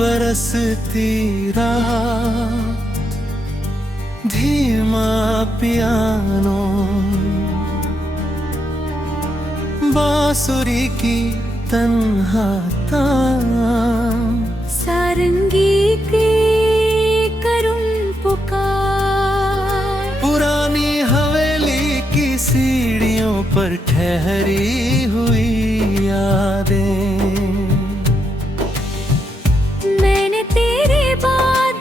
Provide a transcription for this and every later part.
बरसती रहा, धीमा पियानो बांसुरी की तन्हा तान, सारंगी के करूं पुकार। पुरानी हवेली की सीढ़ियों पर ठहरी हुई यादें, मैंने तेरे बाद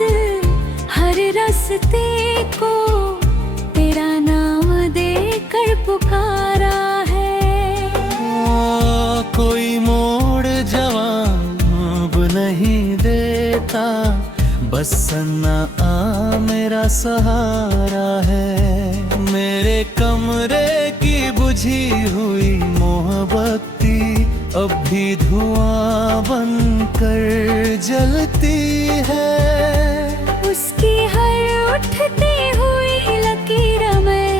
हर रास्ते को तेरा नाम देकर पुकारा है। कोई मोड़ जवाब नहीं देता, बस सन्ना आ मेरा सहारा है। मेरे कमरे की बुझी हुई मोहब्बती अब भी धुआं बनकर जलती है। उसकी हर उठती हुई लकीर में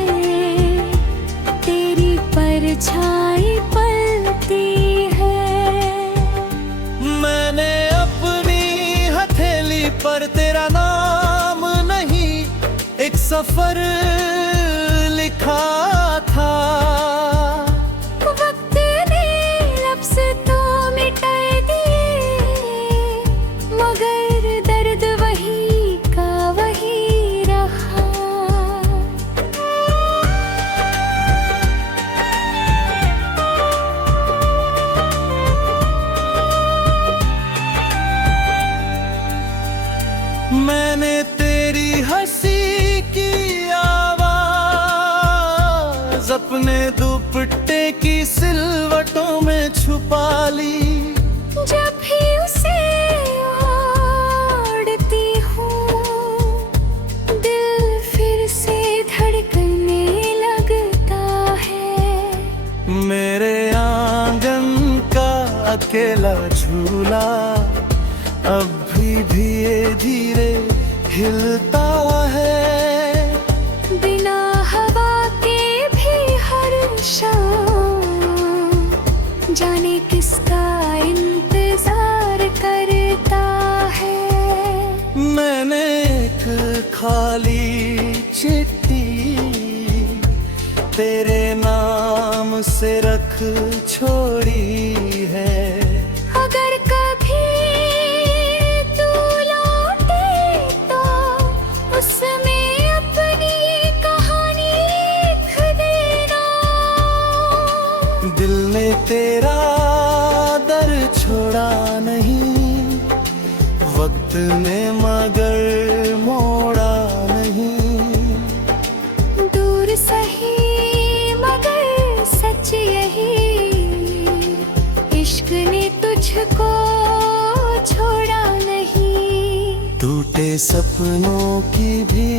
तेरी परछाई पलती है। मैंने अपनी हथेली पर तेरा नाम नहीं, एक सफर लिखा था। वक्त ने लफ्ज़ तो मिटा दिए, मगर दर्द वही का वही रहा। मैंने तेरी हंसी की आवाज अपने दुपट्टे की सिलवटों में छुपा ली। जब भी उसे ओढ़ती हूँ, दिल फिर से धड़कने लगता है। मेरे आंगन का अकेला झूला अब भी धीरे हिलता है। बिना हवा के भी हर शाम जाने किसका इंतजार करता है। मैंने एक खाली चिट्ठी तेरे नाम से रख छोड़ी है। अगर कभी तू लौटे तो उसमें अपनी कहानी लिख देना। दिल ने तेरा दर छोड़ा नहीं, वक्त ने मगर मोड़ा नहीं। दूर सही मगर सच यही, इश्क ने तुझको छोड़ा नहीं। टूटे सपनों की भी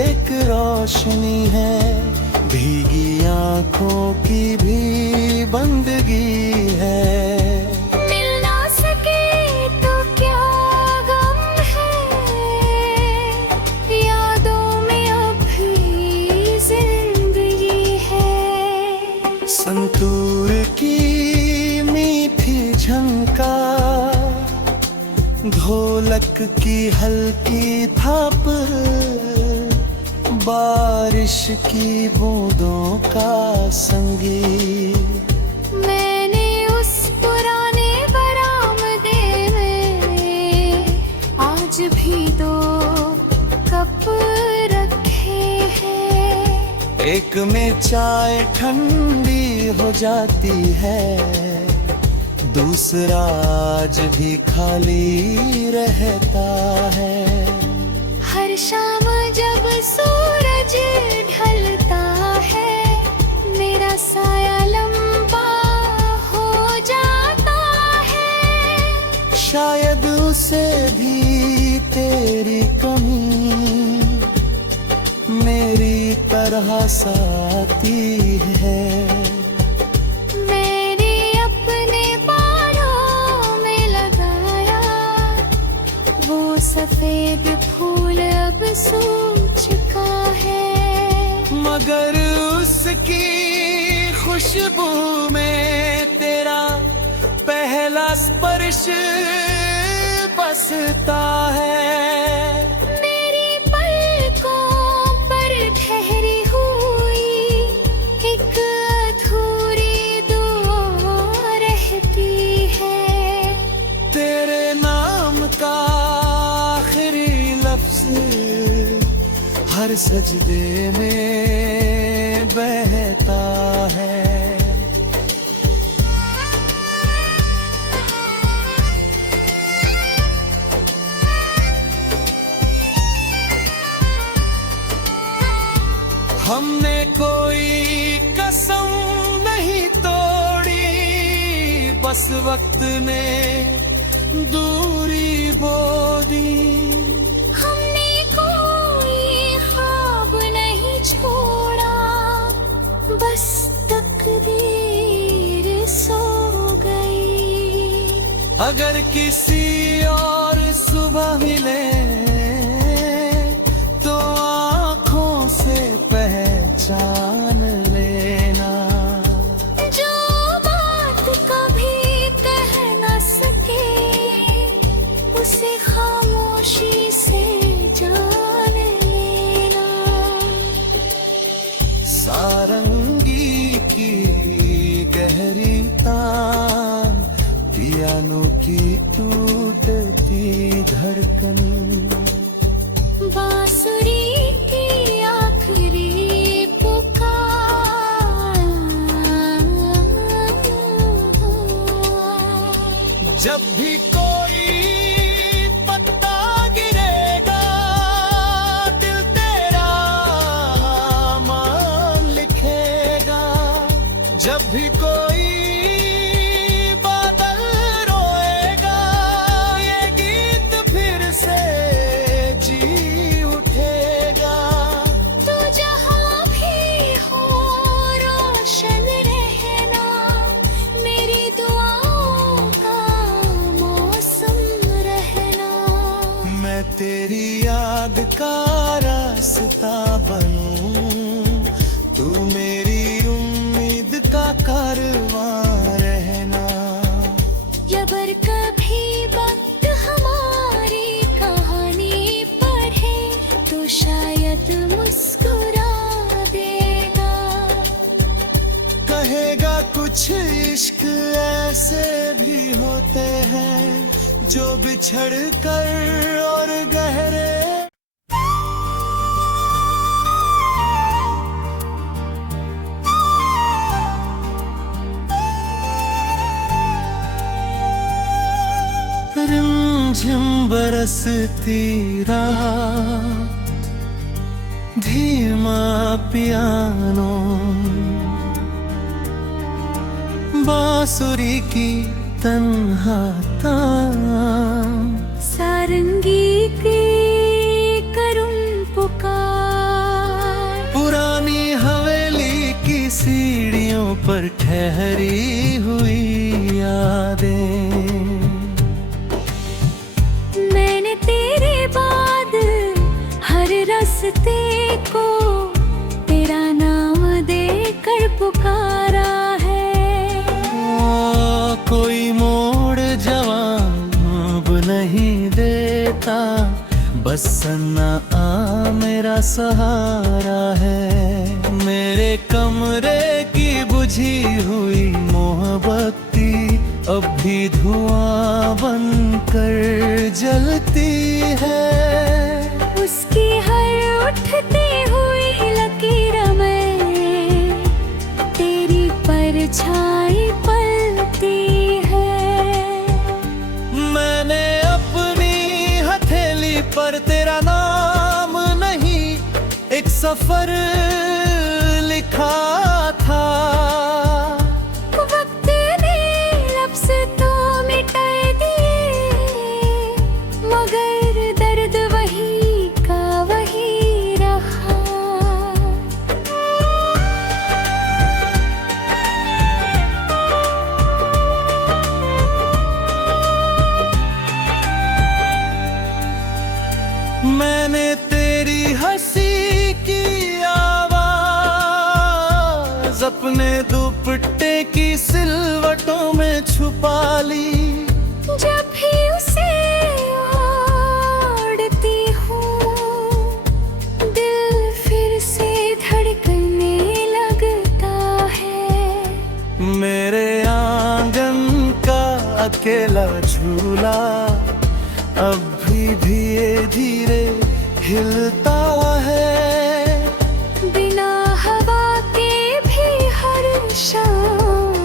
एक रोशनी है, भीगी आंखों की भी बंदगी है। मिल ना सके तो क्या गम है, यादों में अब भी जिंदगी है। संतूर की मीठी झनकार, ढोलक की हल्की थाप, बारिश की बूंदों का संगीत। मैंने उस पुराने बरामदे में आज भी दो कप रखे हैं। एक में चाय ठंडी हो जाती है, दूसरा आज भी खाली रहता है। हर शाम जब सूरज ढलता है, मेरा साया लंबा हो जाता है। शायद उसे भी तेरी कमी मेरी तरह साथी है। मैंने अपने बालों में लगाया वो सफेद फूल, अब सूख चुका है। मगर उसकी खुशबू में तेरा पहला स्पर्श बस बरसता है। मेरी पलकों पर ठहरी हुई एक अधूरी दुआ रहती है। तेरे नाम का आखिरी लफ्ज हर सजदे में बहता है। हमने कोई कसम नहीं तोड़ी, बस वक्त ने दूरी बो दी। हमने कोई ख्वाब नहीं छोड़ा, बस तकदीर सो गई। अगर किसी और सुबह मिले तो आँखों से पहचान लेना। जो बात कभी कह न सके उसे खामोशी से जान लेना। सारंगी की गहरी तान, पियानो की टूटती धड़कन, बांसुरी की आखिरी पुकार। जब भी कोई पत्ता गिरेगा दिल तेरा मान लिखेगा। जब भी कोई बादल रोएगा ये गीत फिर से जी उठेगा। तू जहाँ भी हो रोशन रहना, मेरी दुआओं का मौसम रहना। मैं तेरी याद का रास्ता बनूं, तू मेरी उम्मीद का कारवां रहना। अगर कभी वक्त हमारी कहानी पढ़े तो शायद मुस्कुरा देगा। कहेगा कुछ इश्क ऐसे भी होते हैं जो बिछड़ कर और गहरे। रिमझिम बरसती रात, धीमा पियानो, बांसुरी की तन्हा तान, सारंगी की करूं पुकार। पुरानी हवेली की सीढ़ियों पर ठहरी हुई यादें। मैंने तेरे बाद हर रास्ते को तेरा नाम देकर पुकारा है। कोई मोड़ जवाब नहीं देता, बस सन्ना आ मेरा सहारा है। मेरे कमरे की बुझी हुई मोहब्बती अब भी धुआं बनकर जलती है। उसकी हर उठती हुई लकीर में तेरी परछाई पलती है। मैंने अपनी हथेली पर तेरा नाम नहीं एक सफर लिखा था। वक्त ने लफ्ज़ तो मिटा दिए, मगर दर्द वही का वही रहा। मैंने तेरी हंसी की आवाज अपने दुपट्टे की सिलवटों में छुपा ली। जब भी उसे हिलता है। बिना हवा के भी हर शाम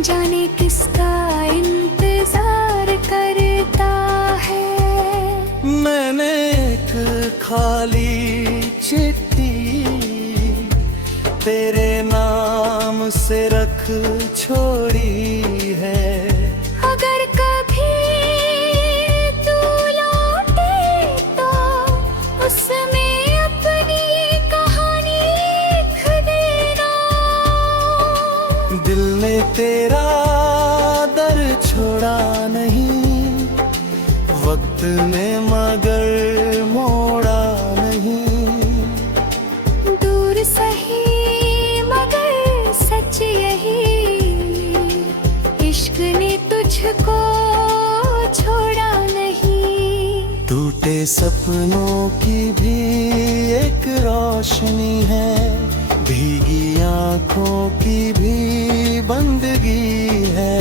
जाने किसका इंतजार करता है। मैंने एक खाली चिट्ठी तेरे नाम से रख छोड़ी है। अगर कभी तू लौटे तो उसमें अपनी कहानी लिख देना। दिल ने तेरा दर छोड़ा नहीं, वक्त ने मगर मोड़ा नहीं। दूर सही मगर सच यही, इश्क ने तुझको छोड़ा नहीं। टूटे सपनों की भी एक रोशनी है, भीगी आंखों की भी बंदगी है।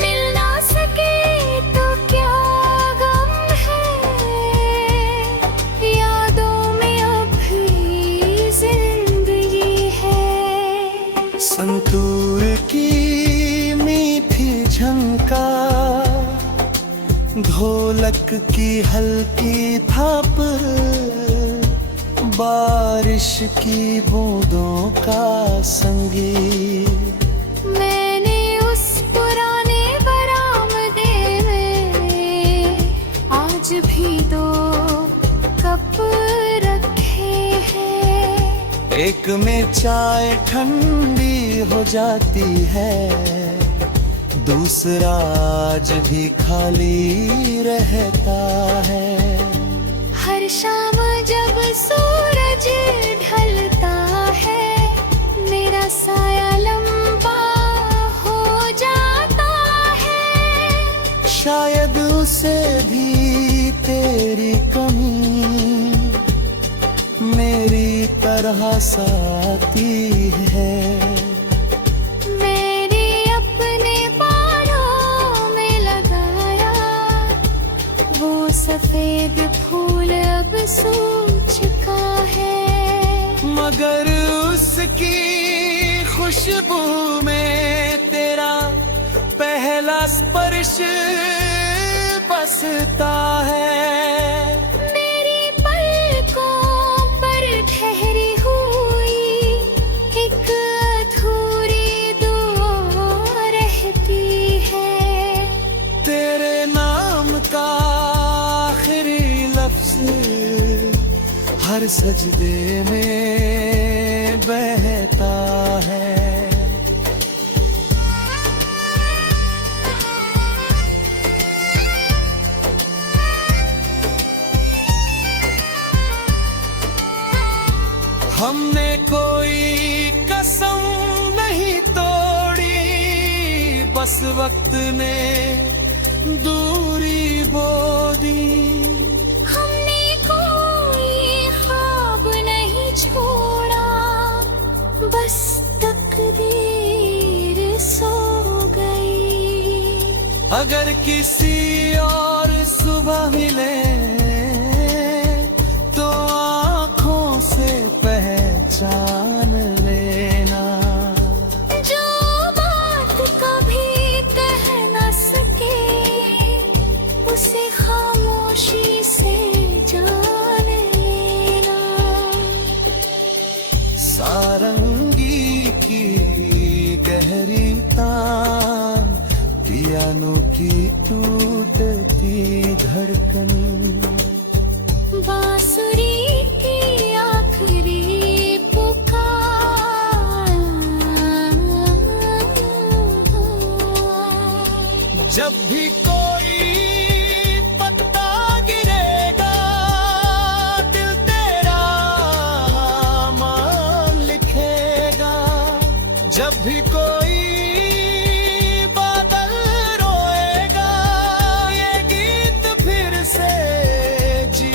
मिल ना सके तो क्या गम है, यादों में अब भी जिंदगी है। संतूर की मीठी झनकार, ढोलक की हल्की थाप, बारिश की बूंदों का संगीत। मैंने उस पुराने बरामदे में आज भी 2 कप रखे हैं। एक में चाय ठंडी हो जाती है, दूसरा आज भी खाली रहता है। हर शाम जब सूरज ढलता है, मेरा साया लंबा हो जाता है। शायद उसे भी तेरी कमी मेरी तरह साथी है। मैंने अपने बालों में लगाया वो सफेद फूल, अब सूख चुका है। मगर उसकी खुशबू में तेरा पहला स्पर्श बसता है। मेरी पलकों पर ठहरी हुई एक अधूरी दुआ रहती है। तेरे नाम का आखिरी लफ्ज हर सजदे में बहता है। हमने कोई कसम नहीं तोड़ी, बस वक्त ने दूरी बो दी। हमने कोई ख्वाब नहीं छोड़ा, बस तकदीर सो गई। अगर किसी और सुबह मिले तो आँखों से पहचान लेना। जो बात कभी कह न सके उसे खामोशी से जान लेना। सारंगी की गहरी तान, पियानो की टूटती धड़कन, बांसुरी की आखिरी पुकार। जब भी कोई पत्ता गिरेगा दिल तेरा मान लिखेगा। जब भी कोई बादल रोएगा ये गीत फिर से जी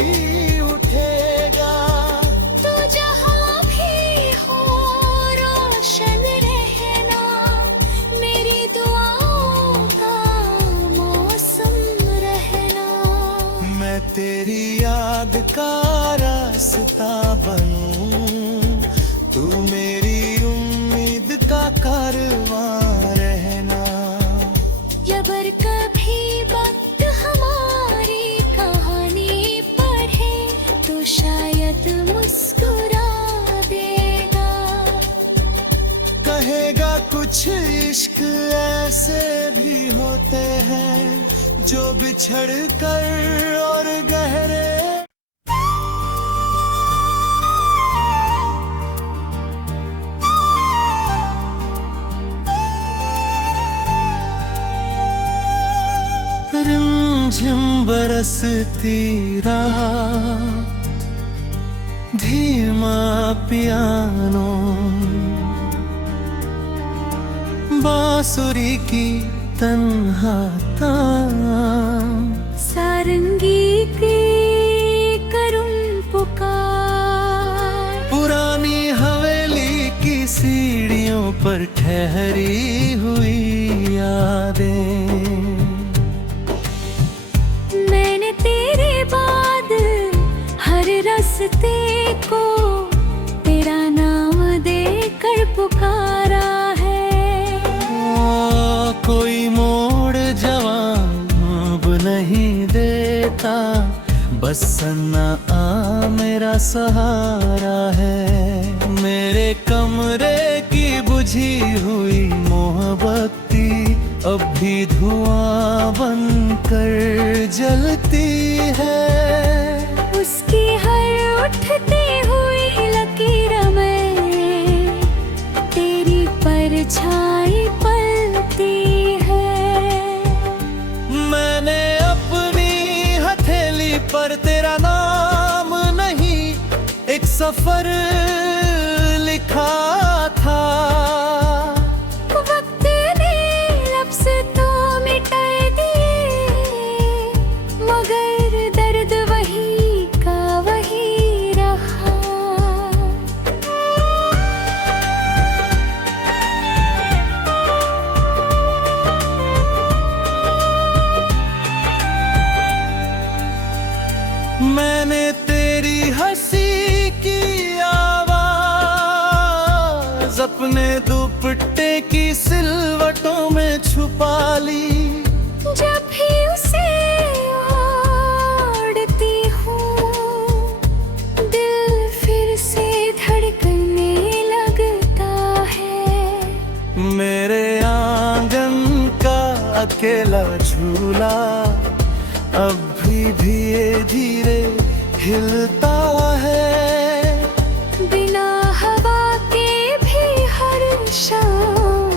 उठेगा। तू जहाँ भी हो रोशन रहना, मेरी दुआओं का मौसम रहना। मैं तेरी याद का रास्ता बनूं, तू मेरी उम्मीद का कारवां रहना। अगर कभी वक्त हमारी कहानी पढ़े तो शायद मुस्कुरा देगा। कहेगा कुछ इश्क ऐसे भी होते हैं जो बिछड़ कर और गहरे। रिमझिम बरसती रात, धीमा पियानो, बांसुरी की तन्हा तान, सारंगी की करुण पुकार। पुरानी हवेली की सीढ़ियों पर ठहरी हुई यादें। मैंने तेरे बाद हर रास्ते को तेरा नाम देकर पुकारा है। कोई मोड़ जवाब नहीं देता, बस सन्ना आ मेरा सहारा है। मेरे कमरे की बुझी हुई मोहब्बती अब भी धुआं बनकर जलती है। उसकी हर उठती हुई लकीर में तेरी परछाई पलती है। मैंने अपनी हथेली पर तेरा नाम नहीं, एक सफर लिखा था। वक्त ने लफ्ज़ तो मिटा दिए, मगर दर्द वही का वही रहा। मैंने तेरी हंसी की आवाज अपने दुपट्टे की सिलवटों में छुपा ली। जब भी उसे ओढ़ती हूँ, दिल फिर से धड़कने लगता है। मेरे आंगन का अकेला झूला अब भी धीरे हिलता है। बिना हवा के भी हर शाम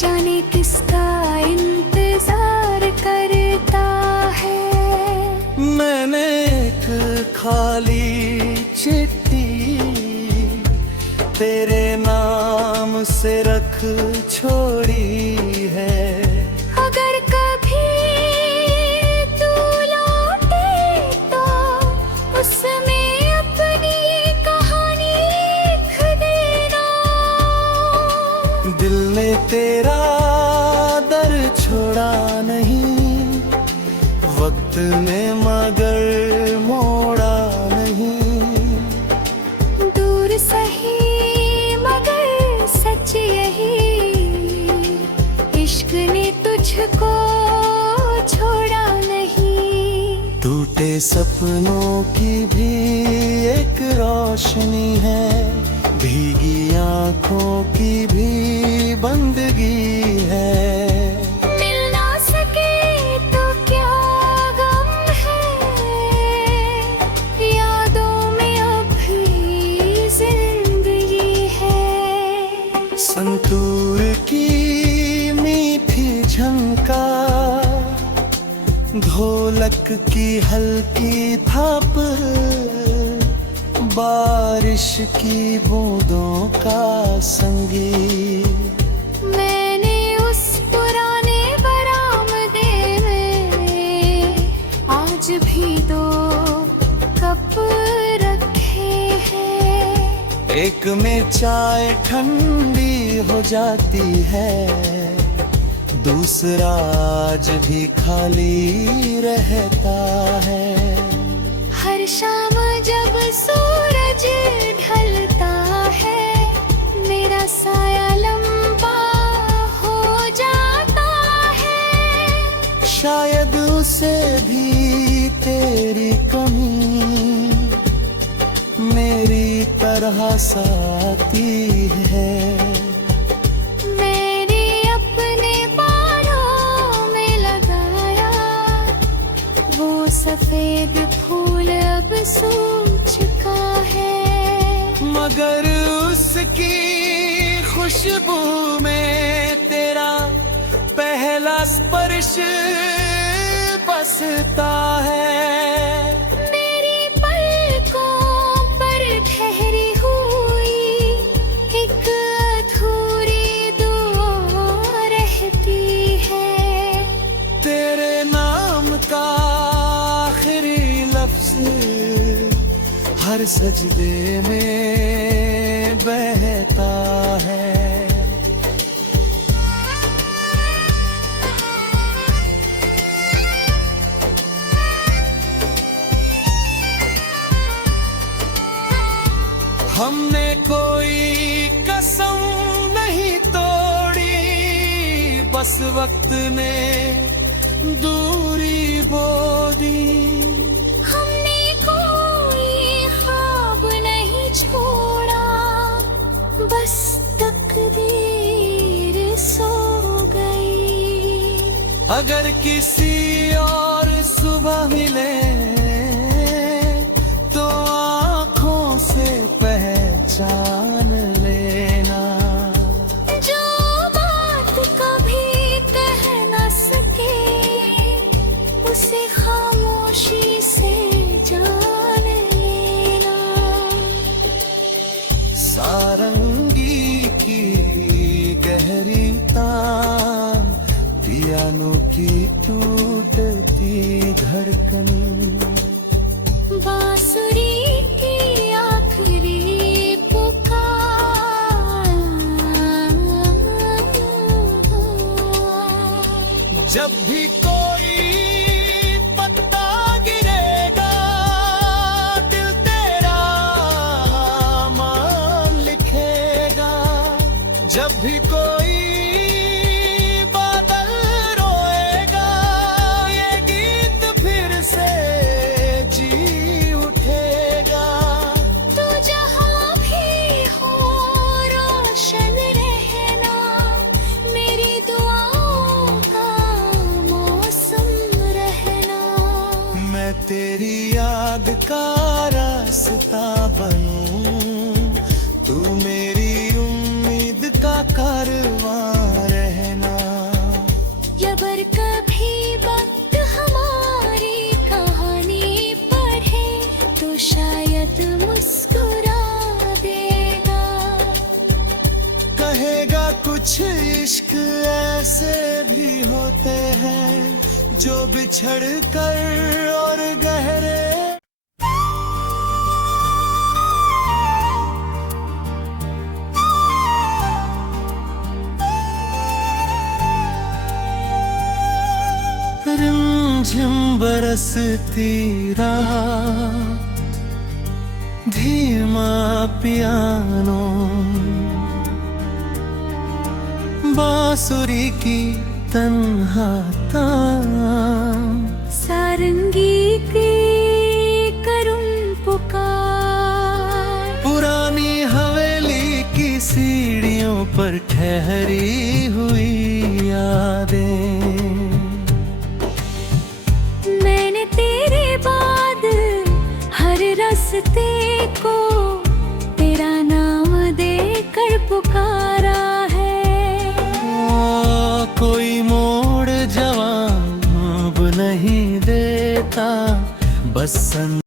जाने किसका इंतजार करता है। मैंने एक खाली चिट्ठी तेरे नाम से रख छोड़ी है। अगर कभी तू लौटे तो उसमें अपनी कहानी लिख देना। दिल ने तेरा दर छोड़ा नहीं, वक्त ने मगर मोड़ा नहीं। दूर सही मगर सच यही, इश्क ने तुझको छोड़ा नहीं। टूटे सपनों की भी एक रोशनी है, भीगी आंखों की भी बंदगी है। मिल ना सके तो क्या गम है, यादों में अब भी जिंदगी है। संतूर की मीठी झनकार, ढोलक की हल्की थाप, बारिश की बूंदों का संगीत। मैंने उस पुराने बरामदे में आज भी दो कप रखे हैं। एक में चाय ठंडी हो जाती है, दूसरा आज भी खाली रहता है। पास आती है। मैंने अपने बालों में लगाया वो सफेद फूल अब सूख चुका है, मगर उसकी खुशबू में तेरा पहला स्पर्श बसता है। मेरी पलकों पर ठहरी हुई एक अधूरी दुआ रहती है। तेरे नाम का आखिरी लफ्ज हर सजदे में बहता है। हमने कोई कसम नहीं तोड़ी, बस वक्त ने दूरी बो दी। हमने कोई ख्वाब नहीं छोड़ा, बस तकदीर सो गई। अगर किसी और सुबह मिले तो आँखों से पहचान लेना। जो बात कभी कह न सके उसे खामोशी से जान लेना। सारंगी की गहरी तान, पियानो की टूटती धड़कन, बांसुरी की आखिरी पुकार। जब भी कोई पत्ता गिरेगा दिल तेरा मान लिखेगा। जब भी कोई बादल रोएगा ये गीत फिर से जी उठेगा। तू जहाँ भी हो रोशन रहना, मेरी दुआओं का मौसम रहना। मैं तेरी याद का रास्ता बनूं, तू मेरी उम्मीद का कारवां रहना। अगर कभी वक्त हमारी कहानी पढ़े तो शायद मुस्कुरा देगा। कहेगा कुछ इश्क ऐसे भी होते हैं जो बिछड़ कर और गहरे। रिमझिम बरसती रात, धीमा पियानो, बांसुरी की तन्हा तान, सारंगी की करुण पुकार। पुरानी हवेली की सीढ़ियों पर ठहरी हुई यादें। मैंने तेरे बाद हर रास्ते को तेरा नाम देकर पुकारा है। कोई मोड़ जवाब नहीं देता, बस